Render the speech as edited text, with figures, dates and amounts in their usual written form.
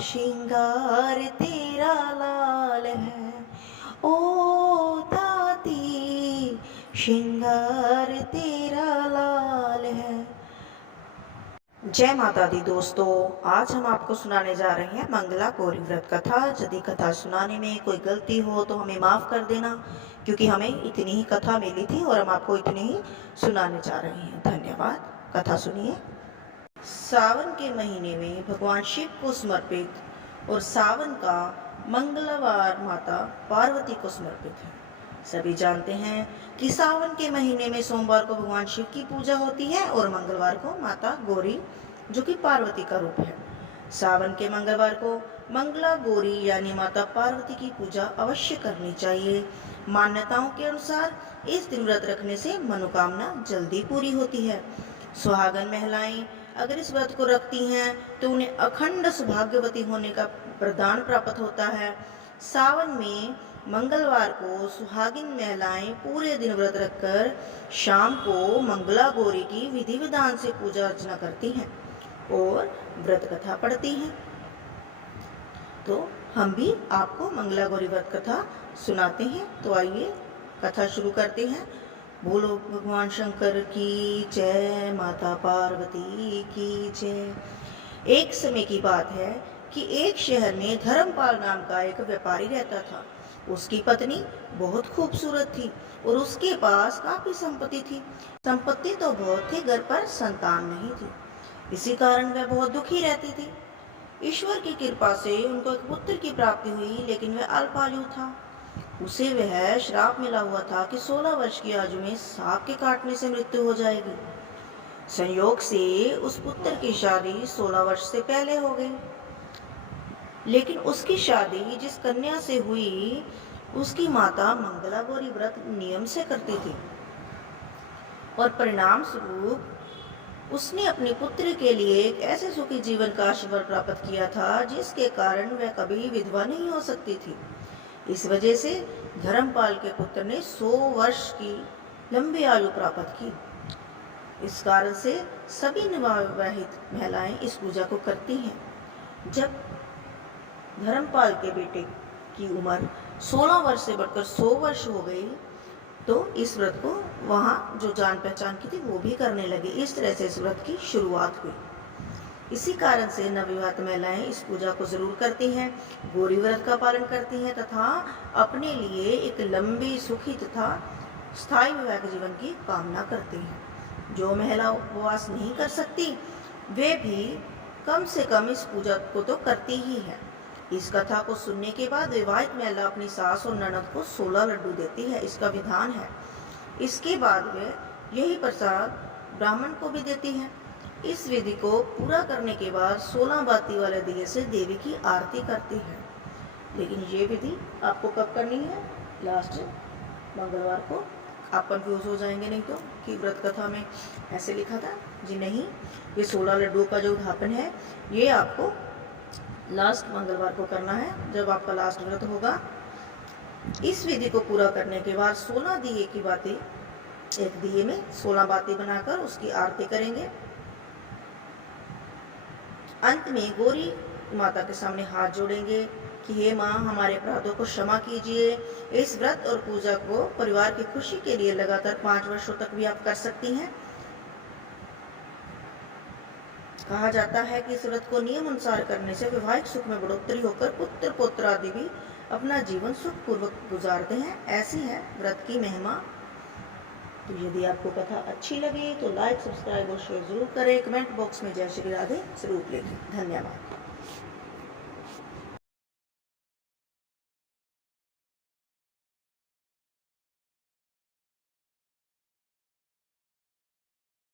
श्रृंगार तेरा लाल है, ओ ताती श्रृंगार तेरा लाल है। जय माता दी दोस्तों, आज हम आपको सुनाने जा रहे हैं मंगला गौरी व्रत कथा। यदि कथा सुनाने में कोई गलती हो तो हमें माफ़ कर देना, क्योंकि हमें इतनी ही कथा मिली थी और हम आपको इतनी ही सुनाने जा रहे हैं। धन्यवाद। कथा सुनिए। सावन के महीने में भगवान शिव को समर्पित और सावन का मंगलवार माता पार्वती को समर्पित है। सभी जानते हैं कि सावन के महीने में सोमवार को भगवान शिव की पूजा होती है और मंगलवार को माता गौरी, जो कि पार्वती का रूप है। सावन के मंगलवार को मंगला गौरी यानी माता पार्वती की पूजा अवश्य करनी चाहिए। मान्यताओं के अनुसार इस दिन व्रत रखने से मनोकामना जल्दी पूरी होती है। सुहागन महिलाएं अगर इस व्रत को रखती हैं तो उन्हें अखंड सौभाग्यवती होने का वरदान प्राप्त होता है। सावन में मंगलवार को सुहागिन महिलाएं पूरे दिन व्रत रखकर शाम को मंगला गौरी की विधि विधान से पूजा अर्चना करती हैं और व्रत कथा पढ़ती हैं। तो हम भी आपको मंगला गौरी व्रत कथा सुनाते हैं। तो आइए कथा शुरू करते हैं। बोलो भगवान शंकर की जय, माता पार्वती की जय। एक समय की बात है कि एक शहर में धर्मपाल नाम का एक व्यापारी रहता था। उसकी पत्नी बहुत खूबसूरत थी और उसके पास काफी संपत्ति थी। संपत्ति तो बहुत थी, घर पर संतान नहीं थी। इसी कारण वह बहुत दुखी रहती थी। ईश्वर की कृपा से उनको एक पुत्र की प्राप्ति हुई, लेकिन वह अल्पायु था। उसे वह श्राप मिला हुआ था कि 16 वर्ष की आयु में सांप के काटने से मृत्यु हो जाएगी। संयोग से उस पुत्र की शादी 16 वर्ष से पहले हो गई, लेकिन उसकी शादी जिस कन्या से हुई उसकी माता मंगला गौरी व्रत नियम से करती थी और परिणाम स्वरूप उसने अपने पुत्र के लिए एक ऐसे सुखी जीवन का आशीर्वाद प्राप्त किया था जिसके कारण वह कभी विधवा नहीं हो सकती थी। इस वजह से धर्मपाल के पुत्र ने 100 वर्ष की लंबी आयु प्राप्त की। इस कारण से सभी नवविवाहित महिलाएं इस पूजा को करती हैं। जब धर्मपाल के बेटे की उम्र 16 वर्ष से बढ़कर 100 वर्ष हो गई तो इस व्रत को वहाँ जो जान पहचान की थी वो भी करने लगे। इस तरह से इस व्रत की शुरुआत हुई। इसी कारण से नवविवाहित महिलाएं इस पूजा को जरूर करती हैं, गौरी व्रत का पालन करती हैं तथा अपने लिए एक लंबी, सुखी तथा स्थायी वैवाहिक जीवन की कामना करती हैं। जो महिला उपवास नहीं कर सकती वे भी कम से कम इस पूजा को तो करती ही है। इस कथा को सुनने के बाद विवाहित महिला अपनी सास और ननद को 16 लड्डू देती है, इसका विधान है। इसके बाद वे यही प्रसाद ब्राह्मण को भी देती है। इस विधि को पूरा करने के बाद 16 बाती वाले दिए से देवी की आरती करती है। लेकिन ये विधि आपको कब करनी है? लास्ट मंगलवार को। आप कंफ्यूज हो जाएंगे नहीं तो कि व्रत कथा में ऐसे लिखा था जी, नहीं। ये 16 लड्डू का जो उद्यापन है ये आपको लास्ट मंगलवार को करना है, जब आपका लास्ट व्रत होगा। इस विधि को पूरा करने के बाद 16 दिए की बातें, एक दिए में 16 बातें बनाकर उसकी आरती करेंगे। अंत में गौरी माता के सामने हाथ जोड़ेंगे कि हे माँ, हमारे अपराधों को क्षमा कीजिए। इस व्रत और पूजा को परिवार की खुशी के लिए लगातार 5 वर्षों तक भी आप कर सकती हैं। कहा जाता है कि इस व्रत को नियम अनुसार करने से वैवाहिक सुख में बढ़ोतरी होकर पुत्र पौत्र आदि भी अपना जीवन सुख पूर्वक गुजारते हैं। ऐसी है व्रत की महिमा। तो यदि आपको कथा अच्छी लगे तो लाइक, सब्सक्राइब और शेयर जरूर करें। कमेंट बॉक्स में जय श्री राधे जरूर लिखें। धन्यवाद।